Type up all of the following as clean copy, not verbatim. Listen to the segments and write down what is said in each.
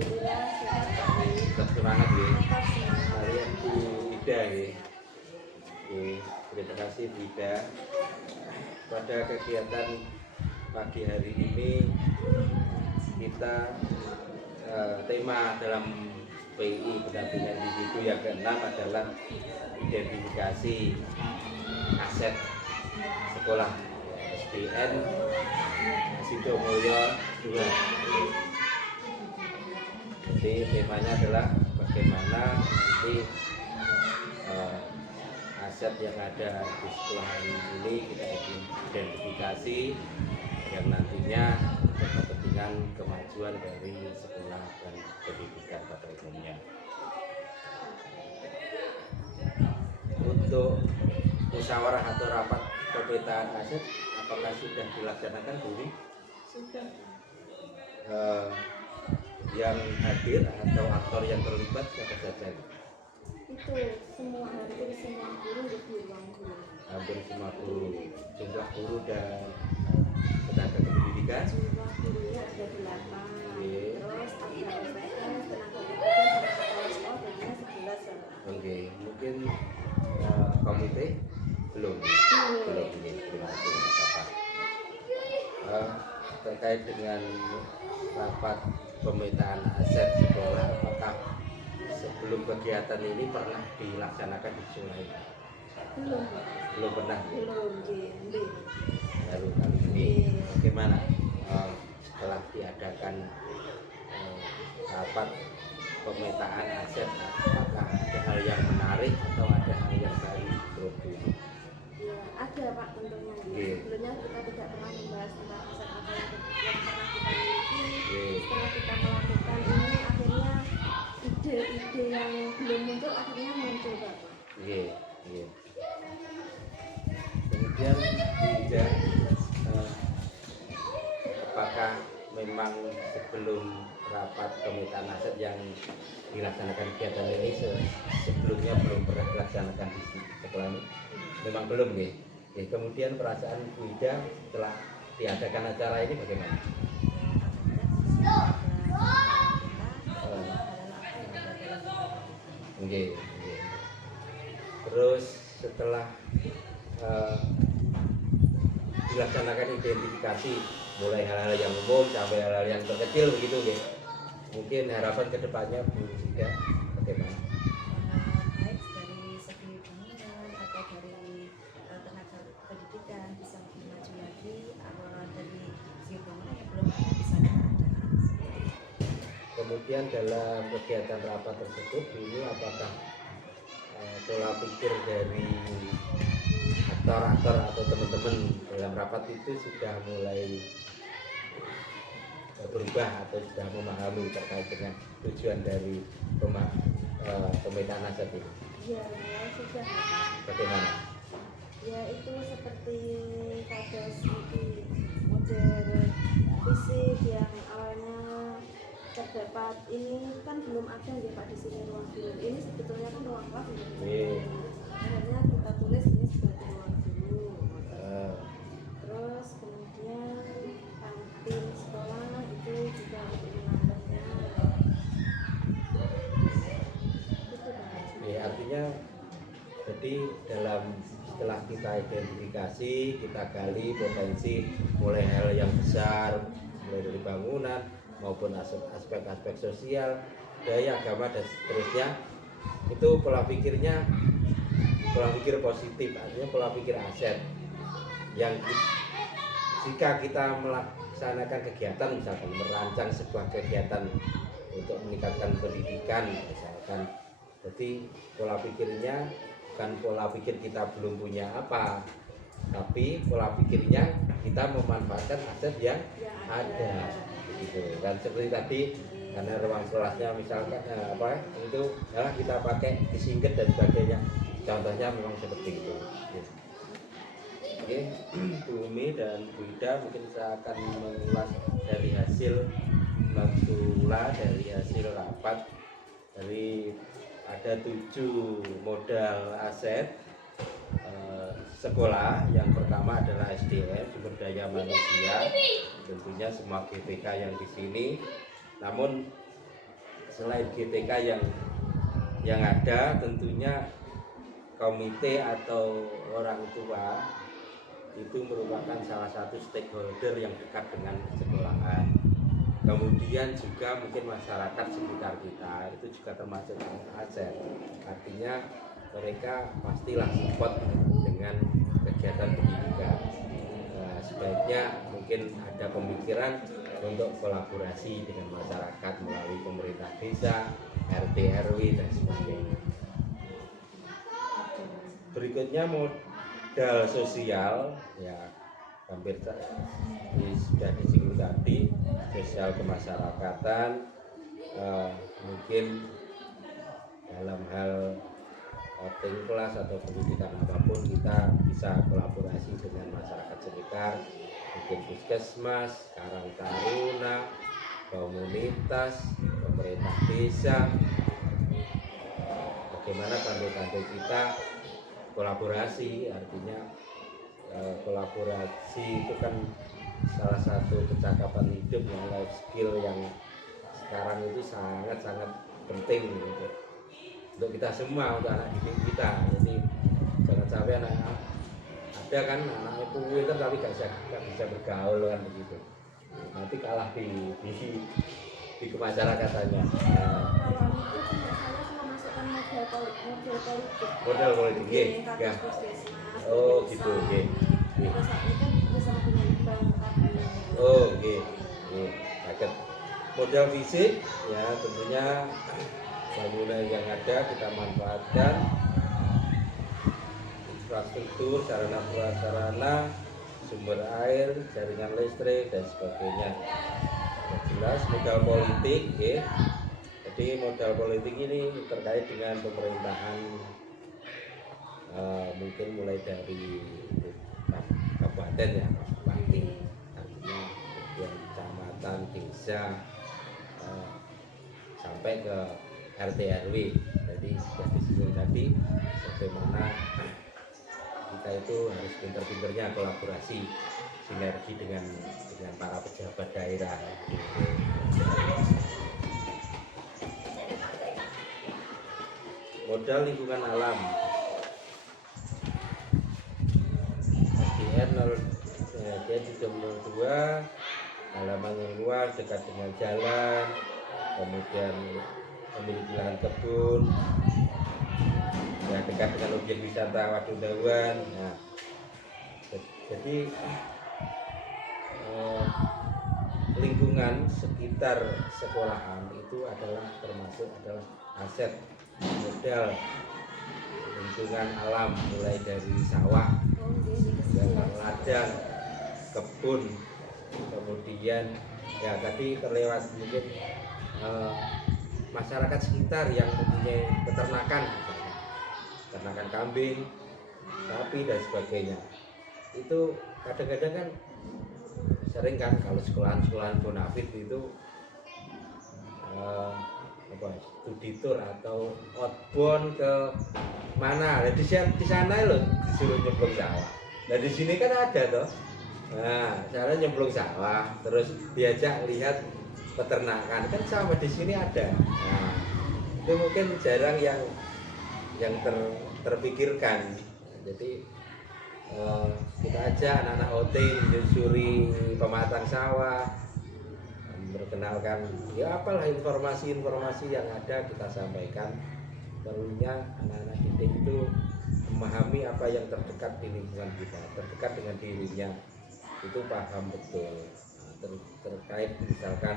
Alhamdulillah sehat Pak. Tetap semangat ya. Tetap semangat. Kalian Bu Ida ya. Oke, terima kasih Bu Ida. Pada kegiatan pagi hari ini kita tema dalam PI pendampingan individu yang ke-6 adalah identifikasi aset sekolah SDN Sidomulyo 2. Jadi temanya adalah bagaimana nanti aset yang ada di sekolah ini kita identifikasi yang nantinya untuk kepentingan kemajuan dari sekolah dan pendidikan pada umumnya. Untuk musyawarah atau rapat pemetaan aset apakah sudah dilaksanakan Bu? Sudah. Yang hadir atau aktor yang terlibat siapa saja? Itu semua hampir semua guru di ruang guru. Hampir semua guru, jumlah guru dan tenaga pendidikan. Jumlah gurunya ada 8. Oke. Terus ada OPS, tenaga pendidikan, sama kepala sekolah jadinya 11 ya. Oke, mungkin komite belum ini belum apa. Terkait dengan rapat pemetaan aset sekolah, apakah sebelum kegiatan ini pernah dilaksanakan di sekolah ini? Belum. Belum pernah. Belum, belum. Baru kali ini. Bagaimana setelah diadakan rapat pemetaan aset, apakah ada hal yang menarik atau ada hal yang baru menurut Bu? Ya, ada Pak tentunya. Iya. Sebelumnya kita tidak pernah membahas tentang aset apa yang pernah kita miliki. Iya. Setelah kita melakukan ini, akhirnya ide-ide yang belum muncul akhirnya muncul Pak. Iya, iya. Kemudian tidak apakah memang sebelum rapat pemetaan aset yang dilaksanakan kegiatan ini sebelumnya belum pernah dilaksanakan di sekolah ini? Memang belum ya. Kemudian perasaan Bu Ida setelah diadakan acara ini bagaimana? Oke. Terus setelah dilaksanakan identifikasi mulai hal-hal yang umum sampai hal-hal yang terkecil begitu ya. Mungkin harapan kedepannya Bu Ida bagaimana? Baik dari segi bangunan atau dari tenaga pendidikan bisa lebih maju lagi, awal dari segi bangunan yang belum ada bisa ada. Kemudian dalam kegiatan rapat tersebut ini apakah pola pikir dari aktor-aktor atau teman-teman dalam rapat itu sudah mulai berubah atau sudah memahami terkait dengan tujuan dari pemetaan aset ini? Ya, sudah. Bagaimana? Ya itu seperti kados ini model fisik yang awalnya terdapat ini kan belum ada ya Pak di sini ruang guru. Ini sebetulnya kan ruang kelas ya. Akhirnya kita tulis ini sebagai ruang guru. Terus kemudian kantin sekolah itu juga untuk menambahnya. Itu Pak. Ya, artinya jadi dalam setelah kita identifikasi, kita gali potensi mulai hal yang besar, mulai dari bangunan maupun aspek-aspek sosial, budaya, agama dan seterusnya, itu pola pikirnya pola pikir positif, artinya pola pikir aset yang jika kita melaksanakan kegiatan, misalkan merancang sebuah kegiatan untuk meningkatkan pendidikan misalkan, jadi pola pikirnya bukan pola pikir kita belum punya apa, tapi pola pikirnya kita memanfaatkan aset yang ada gitu kan, seperti tadi karena ruang kelasnya misalkan itu ya kita pakai disingkat dan sebagainya, contohnya memang seperti itu. Oke, Bu Umi dan Bu Ida mungkin saya akan mengulas dari hasil maksula dari hasil rapat dari ada 7 modal aset sekolah. Yang pertama adalah SDM, sumber daya manusia, tentunya semua GPK yang di sini. Namun selain GTK yang ada, tentunya komite atau orang tua itu merupakan salah satu stakeholder yang dekat dengan sekolahan. Kemudian juga mungkin masyarakat sekitar kita itu juga termasuk aset. Artinya mereka pastilah support dengan kegiatan pendidikan. Sebaiknya mungkin ada pemikiran untuk kolaborasi dengan masyarakat melalui pemerintah desa, RT RW dan sebagainya. Berikutnya modal sosial, ya hampir sudah disinggung tadi, sosial kemasyarakatan. Mungkin dalam hal kelas atau pendidikan apapun kita bisa kolaborasi dengan masyarakat sekitar, mungkin puskesmas, karang taruna, komunitas, pemerintah desa. Bagaimana tanda-tanda kita kolaborasi, artinya kolaborasi itu kan salah satu kecakapan hidup yang life skill yang sekarang itu sangat-sangat penting untuk kita semua, untuk anak didik kita. Jadi jangan sampai anak ada kan anak itu pintar tapi gak bisa bergaul kan begitu, nanti kalah di kemasyarakatannya. Modal politik ya. Oh gitu, oke. Oh oke. Modal fisik ya, tentunya bangunan yang ada kita manfaatkan, infrastruktur, sarana prasarana, sumber air, jaringan listrik dan sebagainya. Jelas modal politik ya. Jadi modal politik ini terkait dengan pemerintahan, mungkin mulai dari kabupaten ya, bupati, artinya kemudian kecamatan, desa, sampai ke RT RW. Jadi sudah disinggung tadi bagaimana kita itu harus pinter-pinternya kolaborasi, sinergi dengan para pejabat daerah. Modal lingkungan alam, SDN 02, halaman yang luas dekat dengan jalan, kemudian memiliki lahan kebun, ya dekat dengan objek wisata Waduk Dawan. Nah, jadi lingkungan sekitar sekolahan itu termasuk adalah aset modal lingkungan alam, mulai dari sawah, ladang, kebun, kemudian ya tadi terlewat mungkin masyarakat sekitar yang mempunyai peternakan, misalnya peternakan kambing, sapi dan sebagainya. Itu kadang-kadang kan sering kan kalau sekolahan-sekolahan bonafit itu studi tour atau outbound ke mana, di sana loh disuruh nyemplung sawah. Nah di sini kan ada toh, nah cara nyemplung sawah terus diajak lihat peternakan kan sama di sini ada. Nah itu mungkin jarang yang terpikirkan. Jadi kita ajak anak-anak OT menyusuri pematang sawah, memperkenalkan ya apalah informasi-informasi yang ada kita sampaikan. Perlunya anak-anak didik itu memahami apa yang terdekat di lingkungan kita, terdekat dengan dirinya, itu paham betul. Terkait misalkan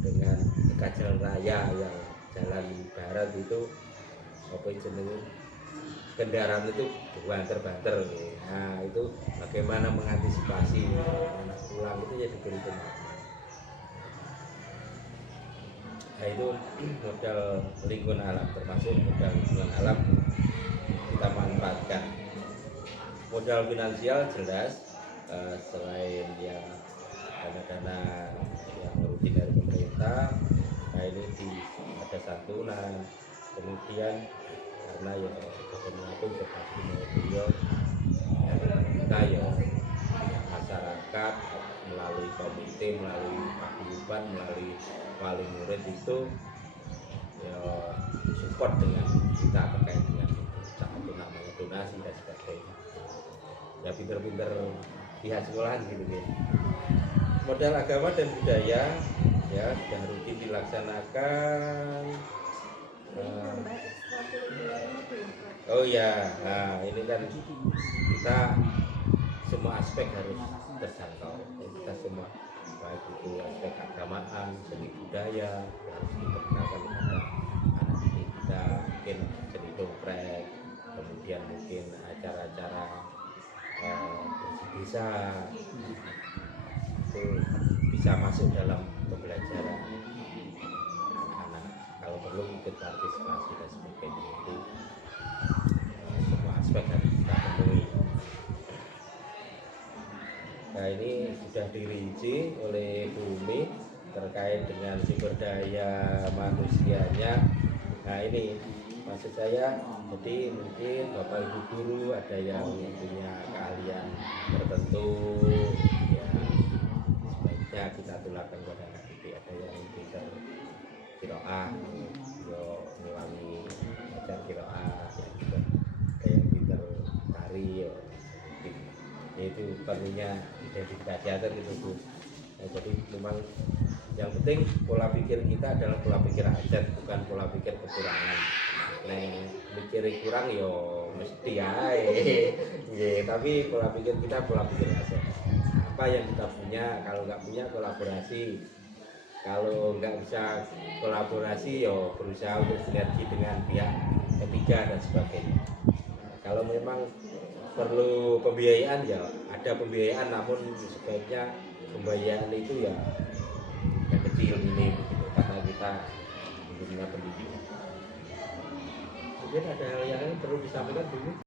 dengan dekat jalan raya yang jalan barat itu apa jenenge kendaraan itu banter-banter. Nah itu bagaimana mengantisipasi anak pulang itu ya diberi pemahaman. Nah itu modal lingkungan alam, termasuk modal lingkungan alam kita manfaatkan. Modal finansial jelas, selain ya dana-dana yang rutin dari pemerintah, nah ini ada santunan, kemudian karena ya bagaimanapun seperti beliau kita ya masyarakat melalui komite, melalui paguyuban, melalui wali murid itu ya support dengan kita terkait dengan itu, satu namanya donasi dan sebagainya. Ya pinter-pinter pihak sekolahan gitu ya. Modal agama dan budaya ya sudah rutin dilaksanakan. Tambah ekstrakurikulernya belum Pak. Oh ya, nah ini kan kita semua aspek harus terjangkau. Kita semua baik itu aspek keagamaan, seni budaya harus diperkenalkan kepada anak didik kita. Mungkin seni dongkrek, kemudian mungkin acara-acara bersih desa itu bisa masuk dalam pembelajaran anak-anak. Kalau perlu ikut partisipasi dan sebagainya itu semua aspek harus kita penuhi. Nah ini sudah dirinci oleh Bumi terkait dengan sumber daya manusianya. Nah ini maksud saya, jadi mungkin Bapak Ibu guru ada yang punya keahlian tertentu, ya sebaiknya kita tularkan kepada anak didik. Ada yang pintar qiraah, yo ngulangi ajar qiraah, ya juga ada yang pintar tari, yo itu perlunya identifikasi aja gitu Bu. Nah, jadi memang yang penting pola pikir kita adalah pola pikir adat, bukan pola pikir kekurangan. Neng mikir kurang yo mesti ae. Nggih, tapi pola pikir kita pola pikir adat. Apa yang kita punya, kalau nggak punya kolaborasi. Kalau nggak bisa kolaborasi yo berusaha untuk sinergi dengan pihak ketiga dan sebagainya. Kalau memang perlu pembiayaan ya ada pembiayaan, namun sebaiknya pembiayaan itu ya yang kecil ini begitu, karena kita punya pendidikan. Mungkin ada hal yang perlu disampaikan dulu.